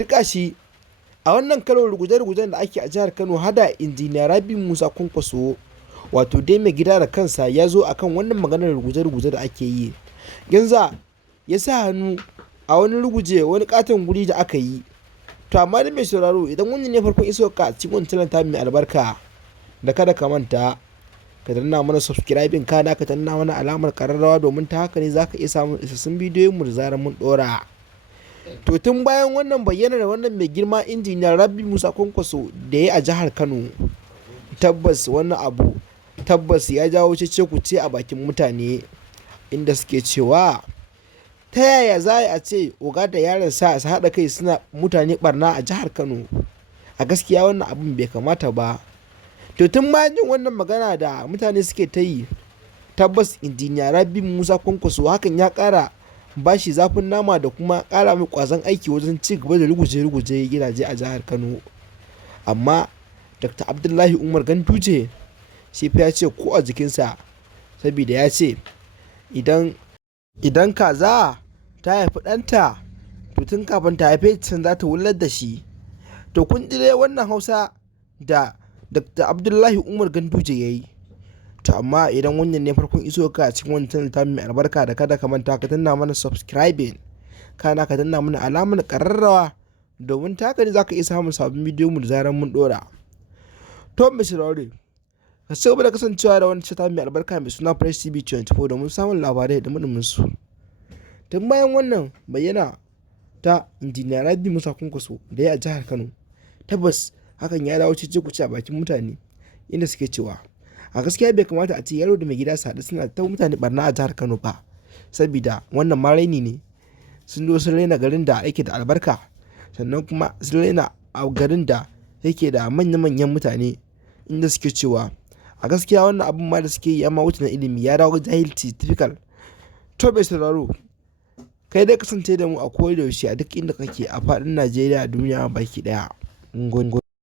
turka shi. A wannan karo ruguje-rugujen da ake a jihar Kano hada injiniya Rabi Musa Kwankwaso wato dai mai gida da kansa ya zo akan wannan maganar ruguje-ruguje da ake yi. Yanzu ya sa hannu a wani ruguje wani katon guri da aka yi. To amma da mai sauraro idan wannan ne farkon iso ka a cikin wannan talanta mai albarka da kada ka manta ka danna mana subscribing kana ka danna mana alamar kararrawa domin ta haka ne zaka iya samun isassun bidiyoyin mu da zarar mun dora. To tun bayan wannan bayyanar wannan mai girma injiniya Rabi Musa Kwankwaso da ya a jihar Kano tabbas wannan abu tabbas ya jawo cece-kuce a bakin mutane inda suke cewa ta yaya za a ce oga da yaron sa su haɗa kai suna mutane barna a jihar Kano. A gaskiya wannan abin bai kamata ba. To tun bayan jin wannan magana da mutane suke ta yi tabbas injiniya Rabi Musa Kwankwaso hakan ya ƙara bashi zafin nama da kuma ƙara mai ƙwazon aiki wajen ci gaba da ruguje-ruguje gidaje a jihar Kano. Amma Dr. Abdullahi Umar Ganduje shi fa ya ce ko a jikinsa saboda ya ce idan kaza ta haifi ɗanta to tun kafin ta haife can za ta wular da shi. To kun dai wannan hausa da Dr. Abdullahi Umar Ganduje ya yi. To amma idan wannan ne farkon iso ka a cikin wannan channel mai albarka da kada ka manta ka danna mana subscribing kana ka danna mana alamar kararrawa domin ta haka ne za ka iya samun sabbin bidiyo mu da zarar mun dora. To mai saurare ka ci gaba da kasancewa da wani channel mai albarka mai suna Fresh TV 24 domin samun labarai da mudumin su. Tun bayan wannan bayyana ta injiniya Rabi Musa Kwankwaso da ya a jihar Kano tabbas hakan ya dawo cece-kuce a bakin mutane inda suke cewa a gaskiya bai kamata a ce yaro da mai gida su haɗu suna ta mutane barna a jihar Kano ba saboda wannan ma raini ne. Sun zo sun raina garin da yake da albarka sannan kuma sun raina a garin da yake da manya-manyan mutane inda suke cewa a gaskiya wannan abin ma da suke yi amma wuce na ilimi ya dawo jahilci typical. To bai sauraro kai dai kasance da mu a koda yaushe a duk inda kake a faɗin Najeriya duniya baki ɗaya.